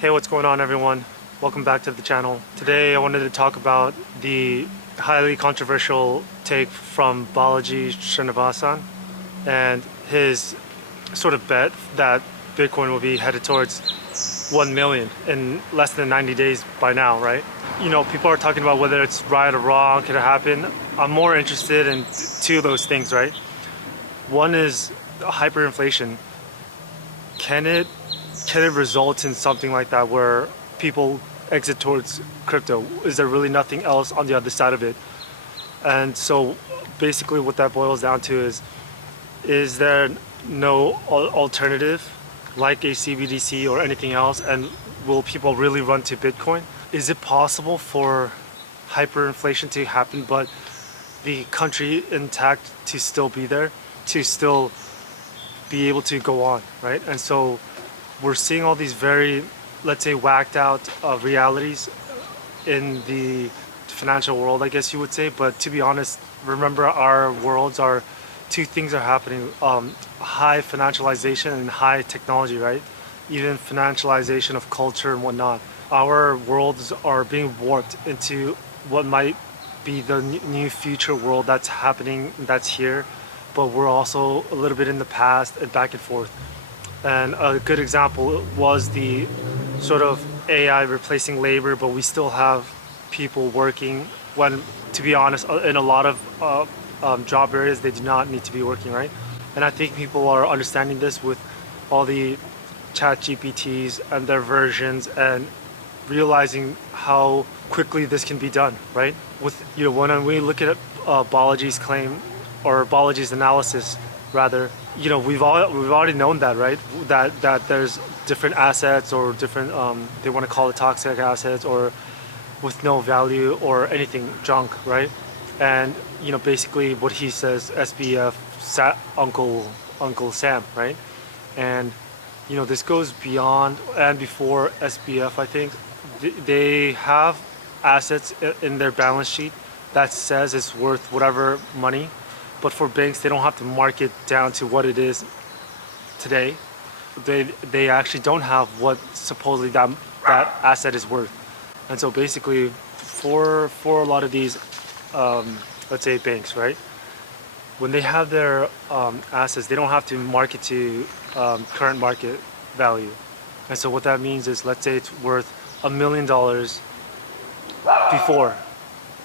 Hey, what's going on everyone? Welcome back to the channel. Today I wanted to talk about the highly controversial take from Balaji Srinivasan and his sort of bet that Bitcoin will be headed towards 1 million in less than 90 days by now, right? You know, people are talking about whether it's right or wrong, could it happen? I'm more interested in two of those things, right? One is hyperinflation. Can it result in something like that where people exit towards crypto? Is there really nothing else on the other side of it? And so basically what that boils down to is there no alternative like a CBDC or anything else, and will people really run to Bitcoin? Is it possible for hyperinflation to happen but the country intact to still be there, to still be able to go on, right? And so we're seeing all these very, let's say, whacked out realities in the financial world, I guess you would say. But to be honest, remember, our worlds are, two things are happening: high financialization and high technology, right? Even financialization of culture and whatnot. Our worlds are being warped into what might be the new future world that's happening, that's here, but we're also a little bit in the past and back and forth. And a good example was the sort of AI replacing labor, but we still have people working when, to be honest, in a lot of job areas, they do not need to be working, right? And I think people are understanding this with all the chat GPTs and their versions, and realizing how quickly this can be done, right? With, you know, when we look at Balaji's claim, or Balaji's analysis rather, you know, we've already known that, right? That there's different assets, or different they want to call it toxic assets, or with no value or anything, junk, right? And you know, basically what he says, SBF, Uncle Sam, right? And you know, this goes beyond and before SBF. I think they have assets in their balance sheet that says it's worth whatever money, but for banks, they don't have to mark it down to what it is today. They actually don't have what supposedly that asset is worth. And so basically, for a lot of these, let's say banks, right? When they have their assets, they don't have to mark it to current market value. And so what that means is, let's say it's worth $1 million before,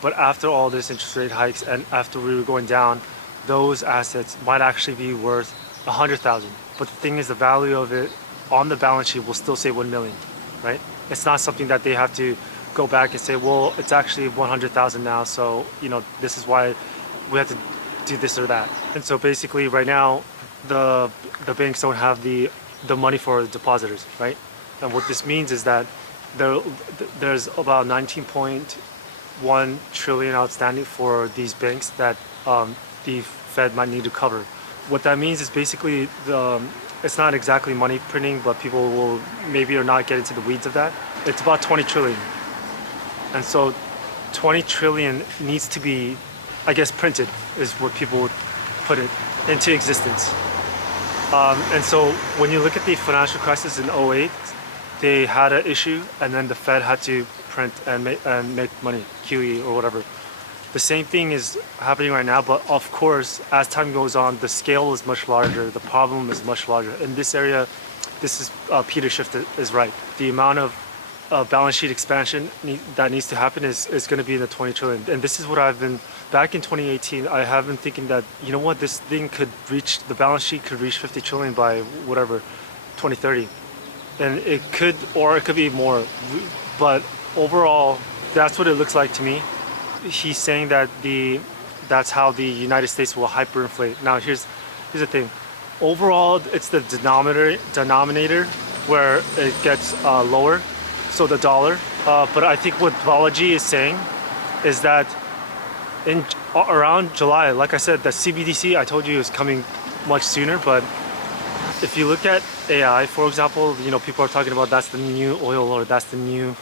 but after all this interest rate hikes and after we were going down, those assets might actually be worth 100,000. But the thing is, the value of it on the balance sheet will still say 1 million, right? It's not something that they have to go back and say, well, it's actually 100,000 now, so you know, this is why we have to do this or that. And so basically right now, the banks don't have the money for the depositors, right? And what this means is that there's about 19.1 trillion outstanding for these banks that the Fed might need to cover. What that means is basically it's not exactly money printing, but people will maybe or not get into the weeds of that. It's about 20 trillion. And so 20 trillion needs to be, I guess, printed, is what people would put it into existence. And so when you look at the financial crisis in '08, they had an issue, and then the Fed had to print and make money, QE or whatever. The same thing is happening right now, but of course, as time goes on, the scale is much larger, the problem is much larger. In this area, this is Peter Schiff is right. The amount of balance sheet expansion that needs to happen is going to be in the 20 trillion. And this is what I've been, back in 2018, I have been thinking that, you know what, this thing could reach, the balance sheet could reach 50 trillion by whatever, 2030. And it could, or it could be more. But overall, that's what it looks like to me. He's saying that that's how the United States will hyperinflate. Now here's the thing. Overall, it's the denominator where it gets lower, so the dollar. But I think what Balaji is saying is that in around July, like I said, the CBDC I told you is coming much sooner. But if you look at AI, for example, you know, people are talking about that's the new oil, or that's the new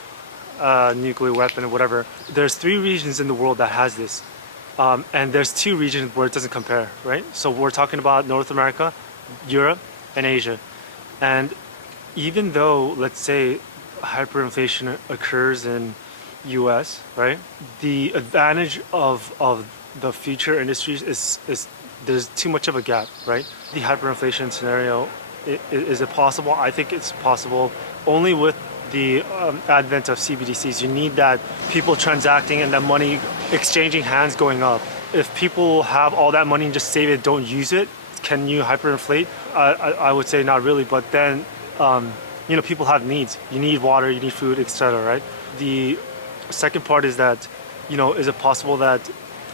nuclear weapon or whatever. There's 3 regions in the world that has this, and there's 2 regions where it doesn't compare, right? So we're talking about North America, Europe, and Asia. And even though, let's say, hyperinflation occurs in US, right? The advantage of the future industries is there's too much of a gap, right? The hyperinflation scenario, is it possible? I think it's possible only with the advent of CBDCs. You need that people transacting and that money exchanging hands going up. If people have all that money and just save it, don't use it, can you hyperinflate? I would say not really, but then people have needs. You need water, you need food, etc. Right? The second part is that, is it possible that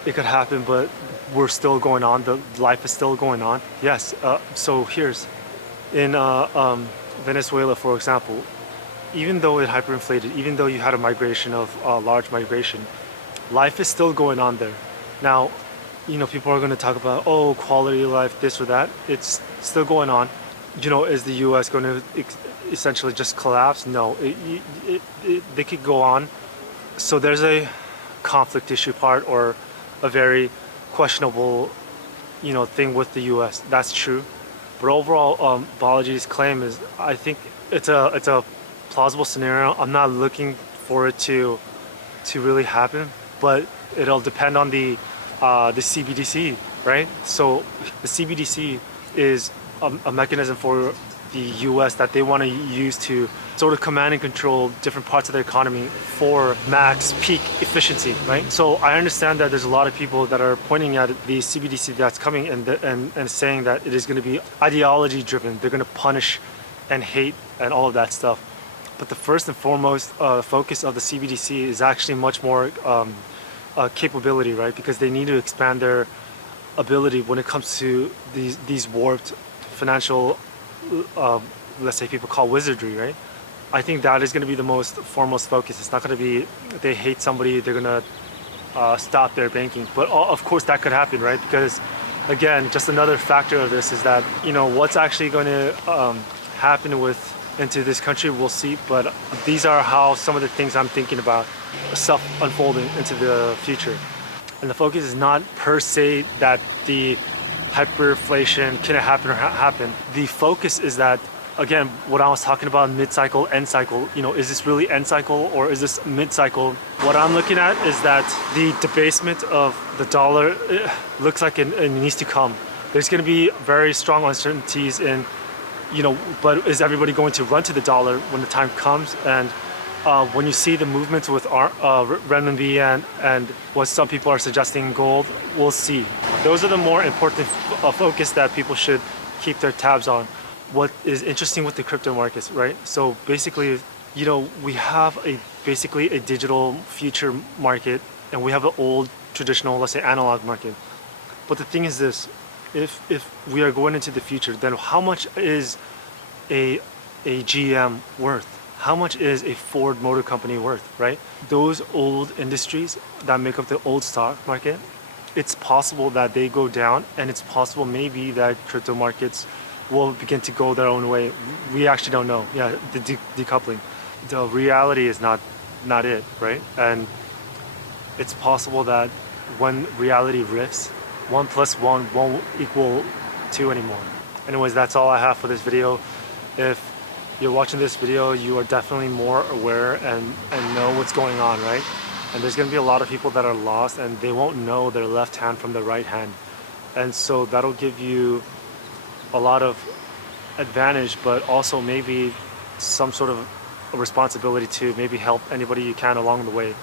it could happen, but we're still going on? The life is still going on. Yes. So here's in Venezuela, for example. Even though it hyperinflated, even though you had a migration of large migration, life is still going on there. Now, people are going to talk about, oh, quality of life, this or that. It's still going on. Is the U.S. going to essentially just collapse? No, they could go on. So there's a conflict issue part, or a very questionable, thing with the U.S. That's true. But overall, Balaji's claim is, I think it's a plausible scenario. I'm not looking for it to really happen, but it'll depend on the CBDC, right? So the CBDC is a mechanism for the US that they want to use to sort of command and control different parts of the economy for max peak efficiency, right? So I understand that there's a lot of people that are pointing at the CBDC that's coming and saying that it is going to be ideology driven. They're going to punish and hate and all of that stuff. But the first and foremost focus of the CBDC is actually much more capability, right? Because they need to expand their ability when it comes to these warped financial, let's say people call wizardry, right? I think that is going to be the most foremost focus. It's not going to be they hate somebody, they're going to stop their banking. But of course that could happen, right? Because again, just another factor of this is that, what's actually going to happen into this country, we'll see. But these are how some of the things I'm thinking about self-unfolding into the future. And the focus is not per se that the hyperinflation can it happen or happen. The focus is that, again, what I was talking about, mid-cycle, end cycle, is this really end cycle or is this mid-cycle? What I'm looking at is that the debasement of the dollar looks like it needs to come. There's going to be very strong uncertainties in, but is everybody going to run to the dollar when the time comes? And when you see the movements with renminbi and what some people are suggesting gold, we'll see. Those are the more important focus that people should keep their tabs on. What is interesting with the crypto markets, right? So basically, we have basically a digital future market, and we have an old traditional, let's say, analog market. But the thing is this: if we are going into the future, then how much is a GM worth? How much is a Ford Motor Company worth, right? Those old industries that make up the old stock market, it's possible that they go down, and it's possible maybe that crypto markets will begin to go their own way. We actually don't know. Yeah, the decoupling. The reality is not it, right? And it's possible that when reality rifts, 1 + 1 won't equal 2 anymore. Anyways, that's all I have for this video. If you're watching this video, you are definitely more aware and know what's going on, right? And there's going to be a lot of people that are lost and they won't know their left hand from their right hand. And so that'll give you a lot of advantage, but also maybe some sort of a responsibility to maybe help anybody you can along the way.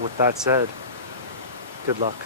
With that said, good luck.